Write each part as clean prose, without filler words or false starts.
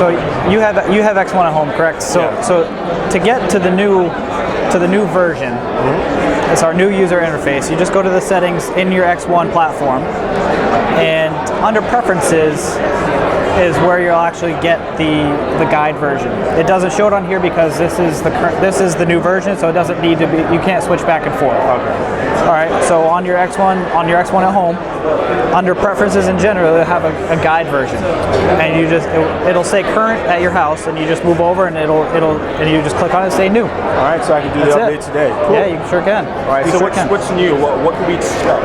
So you have X1 at home, correct? So to get to the new version, it's our new user interface. You just go to the settings in your X1 platform, and under preferences is where you'll actually get the guide version. It doesn't show it on here because this is the new version, so it doesn't need to be. You can't switch back and forth. Okay. All right. So on your X1 at home, under preferences in general, you'll have a guide version, and it'll say current at your house, and you just move over, and and you just click on it and say new. All right. So I can do the update today. Cool. Yeah, you sure can. All right. So what's new? What can we expect?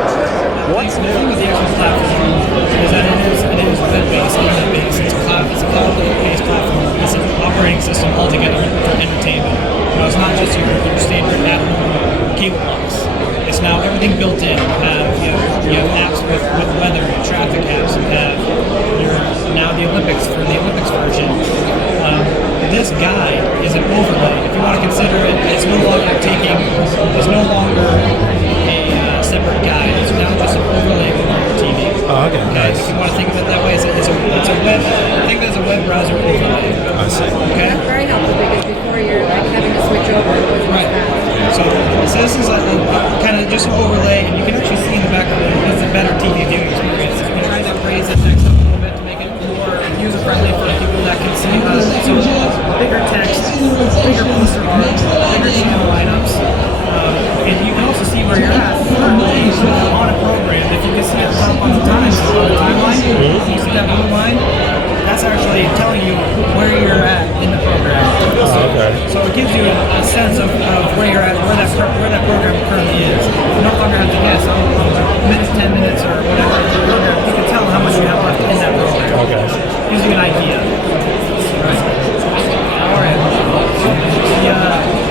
What's new with the Xbox platform is that it is web-based, internet-based. It's a cloud-based platform. It's an operating system altogether for entertainment. It's not just your standard at-home cable box. It's now everything built in. You have apps with weather and traffic apps. You have now the Olympics for the Olympics version. This guide is an overlay. If you want to consider it, it's no longer a separate guide. It's now just an overlay over your TV. Oh, okay. Nice. If you want to think of it that way, it's a web. Think of it as a web browser overlay. I see. Okay. That's very helpful because before you're having to switch over. Right. So this is kind of just an overlay, and you can actually see in the background it's a better TV viewing experience. You can try to raise the text up a little bit to make it more user-friendly for people that can see. So bigger text, bigger poster art, bigger channel lineups. And you can also see where you're at currently on a program. If you can see it up on the timeline, you see that blue line, that's actually telling you where you're at in the program. So it gives you a sense of where you're at, where that program currently is. You no longer have to guess, minutes, 10 minutes, or whatever the program. You can tell how much you have left in that program. Okay. Gives you an idea. All right.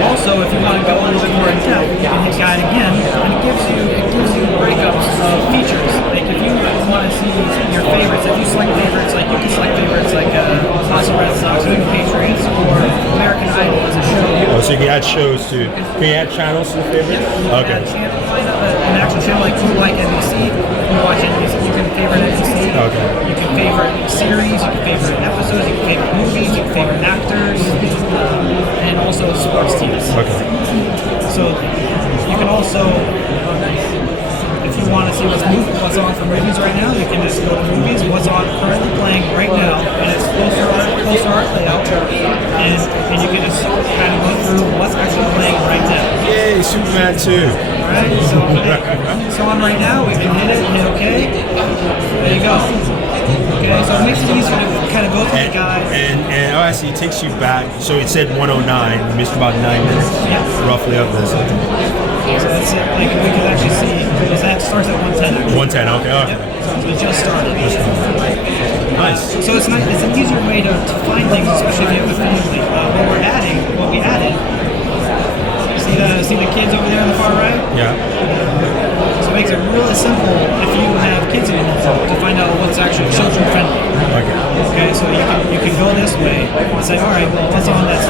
Also, if you want to go a little bit more in depth, you can hit guide again, and it gives you breakups of features. Like if you want to see your favorites, if you select favorites, like you can select favorites like Boston Red Sox, or the Patriots, or American Idol as a show. Oh, so you can add shows to. Can you add channels to the favorites? Okay. Find an actual channel like you like NBC. You watch NBC. You can favorite NBC. Okay. You can favorite series. You can favorite episodes. You can favorite movies. You can favorite actors, and also sports teams. Okay. So you can also, if you want to see what's on for movies right now, you can just go to movies. What's on currently playing right now, and it's closer art layout, and you can just kind of go through what's actually playing right now. Yay, Superman 2. Alright, so on right now, we can hit it, hit OK. There you go. Okay, so it makes it easier to kind of go through the guide. And actually it takes you back, so it said 109, you missed about 9 minutes, roughly of this. So that's it, like we can actually see, that starts at 110. 110, okay. Yep. So it just started. Nice. So it's an easier way to find things, especially if you have a family. What we added, see the kids over there on the far right? Yeah. So it makes it really simple if you have kids in the home to find out what's actually children friendly. Okay, so you can go this way and say, all right, well, what's on that's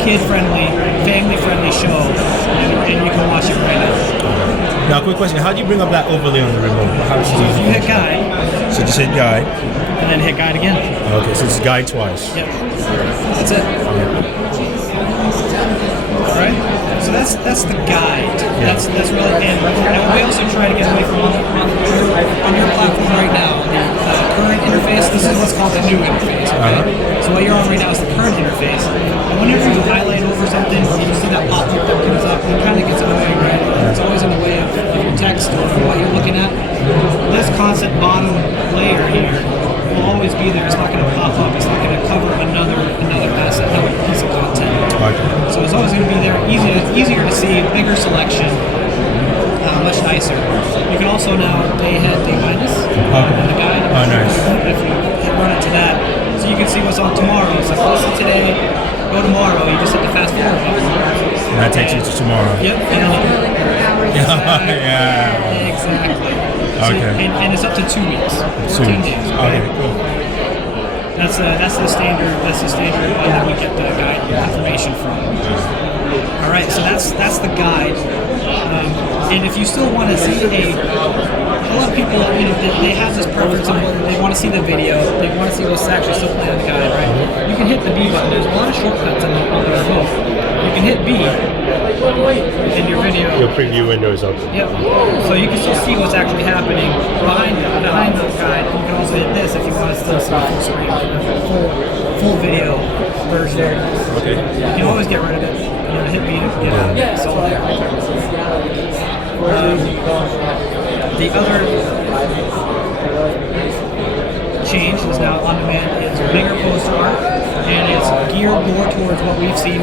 kid friendly, family friendly show, and you can watch it right now. Now, quick question: how do you bring up that overlay on the remote? How does So if you hit guide, so just hit guide, and then hit guide again. Okay, so it's guide twice. Yep, that's it. All right. So that's the guide. Yeah. That's really, and we also try to get away from on your platform right now. The current interface. This is what's called the new interface. Okay? So what you're on right now is the current interface. And whenever you highlight over something, you see that pop-up that comes up. It kind of gets annoying, right? It's always in the way of your text or what you're looking at. This constant bottom layer here will always be there. It's not going to pop up. It's not going to cover another asset, another piece of content. Okay. So it's always going to be there, easier to see, bigger selection, much nicer. You can also now day ahead, day minus on the guide. Oh, nice. If you run it to that, so you can see what's on tomorrow. So listen today, go tomorrow. You just hit the fast forward button. And that takes you to tomorrow. Yep. Yeah. Exactly. Okay. So, and it's up to 2 weeks. 14 days. Okay, cool. That's the standard. That's the standard that we get the guide information from. All right, so that's the guide. And if you still want to see a lot of people, they have this preference of whether they want to see the video, they want to see what's actually still playing on the guide, right? B button. There's a lot of shortcuts on the remote. You can hit B, and your video. Your preview window is open. Yep. So you can still see what's actually happening behind the guide. You can also hit this if you want to still see full screen, full video version. Okay. You can always get rid of it. Hit B to get out of it. It's all there. The other change is now on demand is bigger poster art, and it's geared more towards what we've seen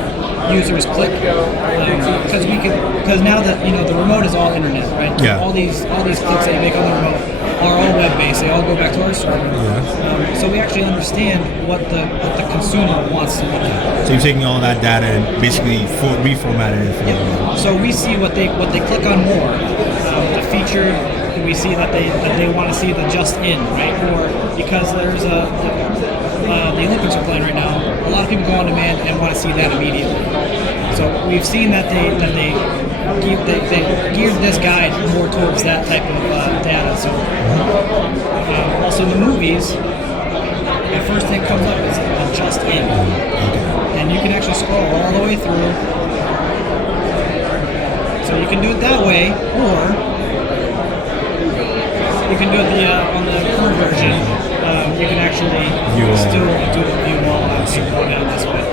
users click, because now that the remote is all internet, right? Yeah. All these clicks that you make on the remote are all web based. They all go back to our server. Yeah. So we actually understand what the consumer wants to look at. So you're taking all that data and basically reformatted it for them. So we see what they click on more. The feature, we see that they want to see the just in, right? Or because there's the Olympics are playing right now, a lot of people go on demand and want to see that immediately. So we've seen that they geared this guide more towards that type of data. So also in the movies, the first thing comes up is just in, and you can actually scroll all the way through. So you can do it that way, or you can do it on the current version. You can actually still do the view all going down this way.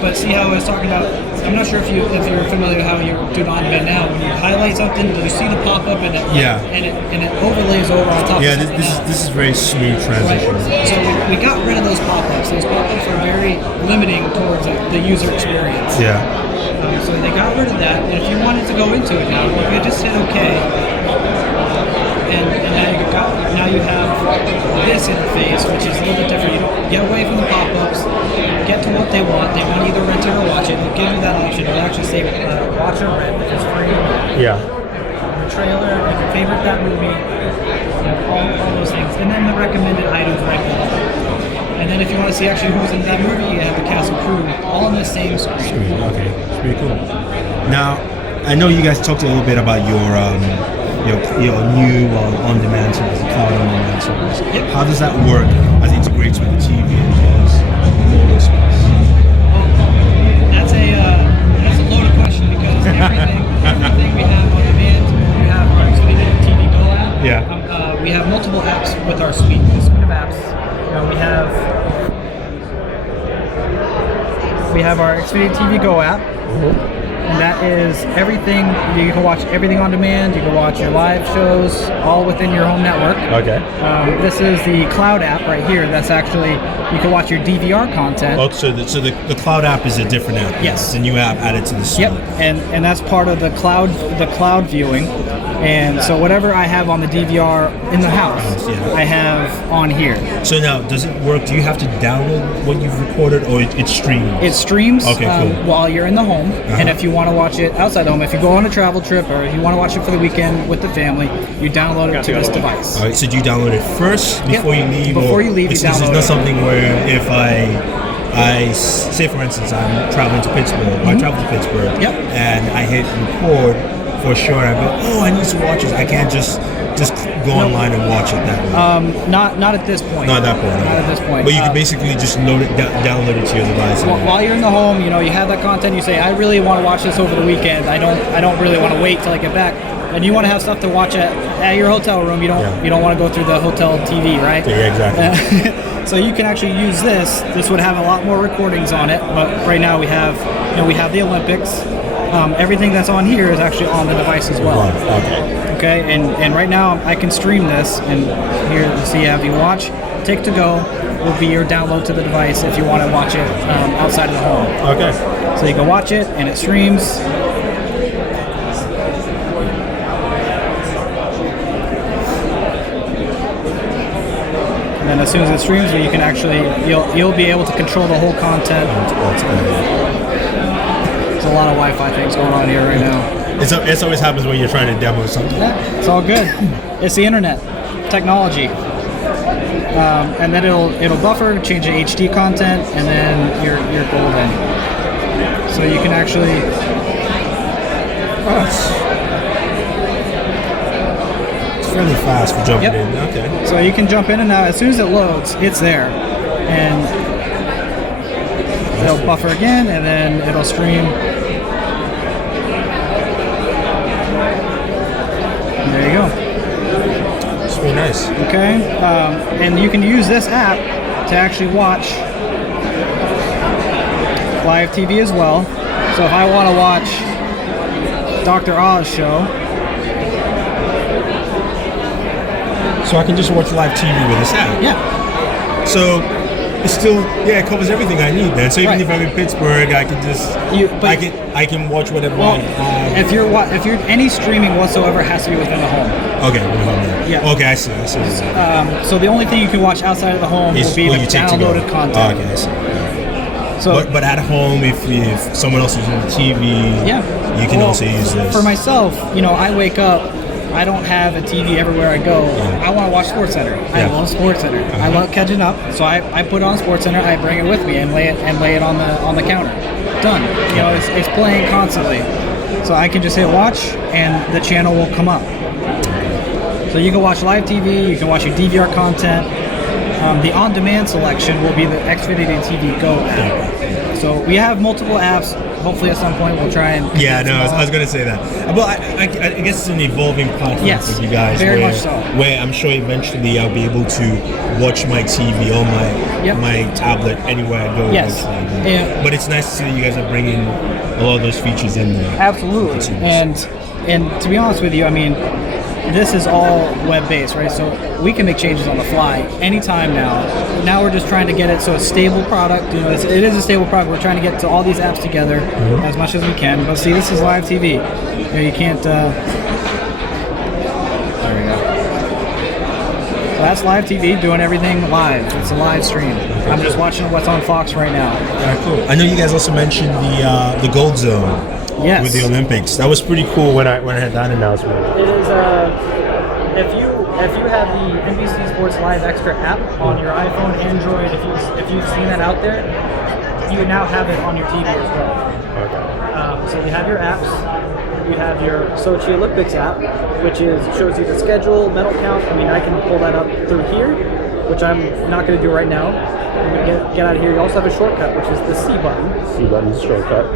But see how I was talking about? I'm not sure if you're familiar with how you're doing on demand now. When you highlight something, you see the pop up and it overlays over on top. Yeah, this is very smooth transition. Right. So we got rid of those pop ups. Those pop ups are very limiting towards the user experience. Yeah. So they got rid of that, and if you wanted to go into it now, you could just hit OK, and now you have this interface, which is a little bit different. You don't get away from the pop-ups, get to what they want. They want to either rent it or watch it. They'll give you that option. It'll actually say watch or rent, which is free. Yeah. The trailer, you can favorite that movie, all those things, and then the recommended items right below. And then if you want to see actually who's in that movie, you have the cast and crew all on the same screen. Okay, it's pretty cool. Now, I know you guys talked a little bit about your new on-demand service, the cloud on-demand service. Yep. How does that work as it integrates with the TV and as mobile space? That's a loaded question because everything we have on demand, we have our Xfinity TV Go app. Yeah. We have multiple apps with our suite of apps. We have our Xfinity TV Go app. And that is everything. You can watch everything on demand. You can watch your live shows all within your home network. Okay. This is the cloud app right here. That's actually, you can watch your DVR content. Oh, so the cloud app is a different app. Yes. It's a new app added to the suite. Yep. And that's part of the cloud viewing. And so whatever I have on the DVR in the house, I have on here. So now, does it work? Do you have to download what you've recorded, or it streams? It streams cool. while you're in the home, and if you want to watch it outside the home, if you go on a travel trip, or if you want to watch it for the weekend with the family, you download it to this device. All right. So do you download it first before you leave? Before you leave, you download it. It's not something where if I say, for instance, I'm traveling to Pittsburgh, or I travel to Pittsburgh, and I hit record for sure, I go, I need to watch it. I can't just go online and watch it that way. Not at this point. Not at that point. Not at this point. But you can basically just load it, download it to your device. While you're in the home, you have that content. You say, I really want to watch this over the weekend. I don't really want to wait till I get back. And you want to have stuff to watch at your hotel room. You don't want to go through the hotel TV, right? Yeah, exactly. So you can actually use this. This would have a lot more recordings on it. But right now we have the Olympics. Everything that's on here is actually on the device as well. Okay, and right now I can stream this, and here you see I have you watch. Take to go will be your download to the device if you want to watch it outside of the home. Okay. So you can watch it, and it streams. And then as soon as it streams, you can actually you'll be able to control the whole content. There's a lot of Wi-Fi things going on here right now. It always happens when you're trying to demo something. Yeah, it's all good. It's the internet, technology, and then it'll buffer, change the HD content, and then you're golden. So you can actually. It's fairly fast for jumping in. Okay. So you can jump in and out as soon as it loads. It's there, and It'll buffer again, and then it'll stream. There you go. It's really nice. Okay, and you can use this app to actually watch live TV as well. So if I want to watch Dr. Oz show, So I can just watch live TV with this app. yeah, So it's still, it covers everything I need then. So even Right. if I'm in Pittsburgh, I can just, I can watch whatever well, I have. if you're any streaming whatsoever has to be within the home. Okay, we're home there. Yeah. Okay, I see. So the only thing you can watch outside of the home will be the you take to go. downloaded content. Okay, I see. So But at home, if someone else is on the TV, you can also use this. For myself, I wake up, I don't have a TV everywhere I go. Yeah. I want to watch SportsCenter. I love SportsCenter. I love catching up, so I put it on SportsCenter. I bring it with me and lay it on the counter. Done. It's playing constantly, so I can just hit watch and the channel will come up. So you can watch live TV. You can watch your DVR content. The on-demand selection will be the Xfinity TV Go app. So we have multiple apps. Hopefully at some point we'll try and... Yeah, no, I was going to say that. Well, I guess it's an evolving platform Yes, for you guys. very much so. Where I'm sure eventually I'll be able to watch my TV on my tablet anywhere I go. Yes. Yeah. But it's nice to see that you guys are bringing a lot of those features in there. Absolutely. And to be honest with you, I mean, this is all web-based, right? So we can make changes on the fly anytime now. Now we're just trying to get it so a stable product. It is a stable product. We're trying to get to all these apps together as much as we can. But see, this is live TV. You can't. There we go. So that's live TV, doing everything live. It's a live stream. I'm just watching what's on Fox right now. All right, cool. I know you guys also mentioned the Gold Zone. Yes. With the Olympics. That was pretty cool when I had that announcement. It is if you have the NBC Sports Live Extra app on your iPhone, Android, if you've seen that out there, you now have it on your TV as well. So you have your apps. You have your Sochi Olympics app, which shows you the schedule, medal count. I mean, I can pull that up through here, which I'm not going to do right now. I'm going to get out of here. You also have a shortcut, which is the C button. C button's shortcut.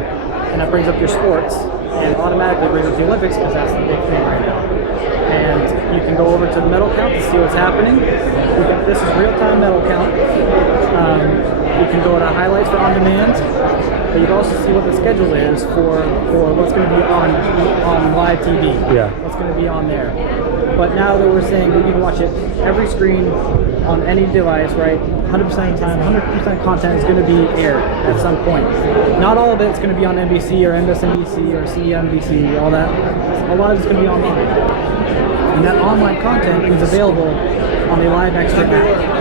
And that brings up your sports, and automatically brings up the Olympics because that's the big thing right now. And you can go over to the medal count to see what's happening. This is real-time medal count. You can go to highlights for on-demand, but you can also see what the schedule is for what's going to be on live TV. Yeah. What's going to be on there. But now that we're saying that you can watch it every screen on any device, right? 100% of the time, 100% content is going to be aired at some point. Not all of it's going to be on NBC or MSNBC or CNBC, all that. A lot of it's going to be online. And that online content is available on the Live Extra app.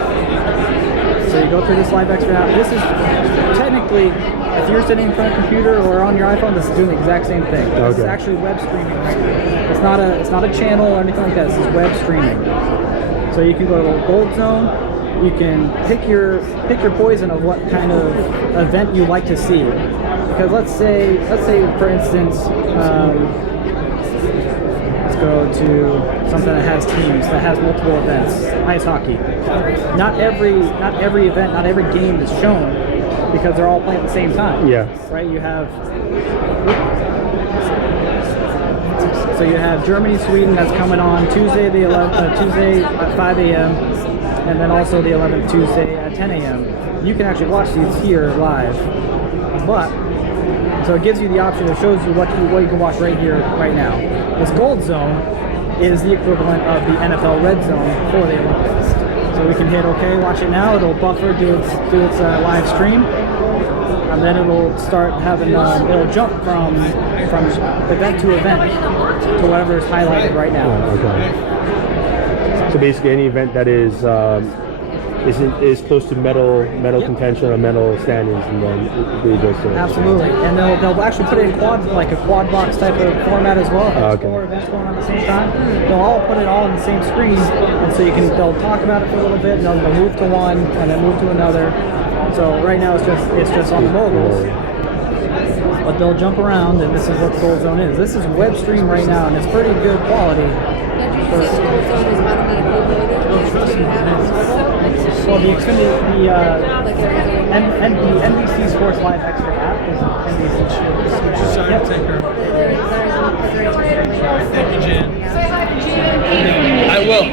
So you go through this Live Extra app. This is technically, if you're sitting in front of a computer or on your iPhone, this is doing the exact same thing. Okay. This is actually web streaming right now. It's not a channel or anything like that. This is web streaming. So you can go to the Gold Zone. You can pick your poison of what kind of event you like to see. Because let's say for instance, let's go to something that has teams, that has multiple events. Ice hockey. Not every event, not every game is shown because they're all playing at the same time. Yeah. Right. You have Germany, Sweden that's coming on Tuesday Tuesday at 5 a.m. and then also the 11th Tuesday at 10 a.m. You can actually watch these here live, so it gives you the option. It shows you what you can watch right here, right now. This Gold Zone is the equivalent of the NFL Red Zone for the Olympics. So we can hit OK, watch it now. It'll buffer, do its live stream, and then it'll start having it'll jump from event to event to whatever is highlighted right now. Okay. So basically, any event that is close to medal contention or medal standings, and then it goes to Absolutely, and they'll actually put it in quad box type of format as well. If there's 4 events going on at the same time, they'll all put it all on the same screen, and so they'll talk about it for a little bit, and they'll move to one, and then move to another. So right now it's just on the mobiles, but they'll jump around, and this is what the Gold Zone is. This is web stream right now, and it's pretty good quality. Now, do you say the Gold Zone is automatically loaded? Well, the Xfinity, the NBC Sports Live Extra app is NBC. Sorry to take her. Thank you, Jan. I will.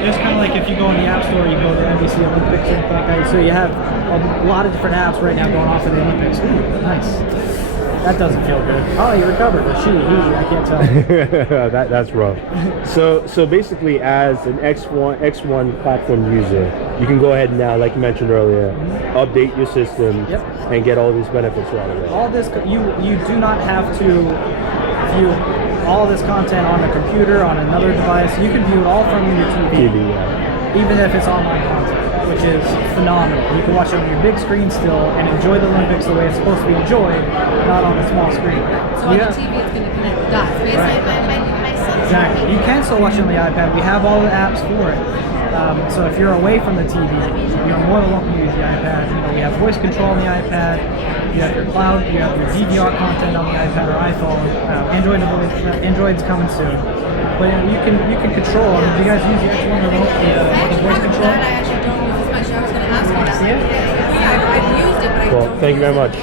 It's kind of like if you go in the App Store, you go to NBC Olympics and stuff like that. So you have a lot of different apps right now going off in the Olympics. Ooh, nice. That doesn't feel good. Oh, you recovered. Or he, I can't tell. That's rough. So basically, as an X1 platform user, you can go ahead now, like you mentioned earlier, update your system and get all these benefits right away. All this, you do not have to view all this content on a computer, on another device. You can view it all from your TV, even if it's online content, which is phenomenal. You can watch it on your big screen still and enjoy the Olympics the way it's supposed to be enjoyed, not on a small screen. So on the TV, it's going to connect the dots. Basically, my son's Exactly. You can still watch it on the iPad. We have all the apps for it. So if you're away from the TV, you're more than welcome to use the iPad. We have voice control on the iPad. You have your cloud. You have your DVR content on the iPad or iPhone. Android's coming soon. But you can control. Do you guys use the X1 remote? The voice control? I actually don't use as much. I was going to ask you that. Yeah, I've used it, but I don't. Well, thank you very much.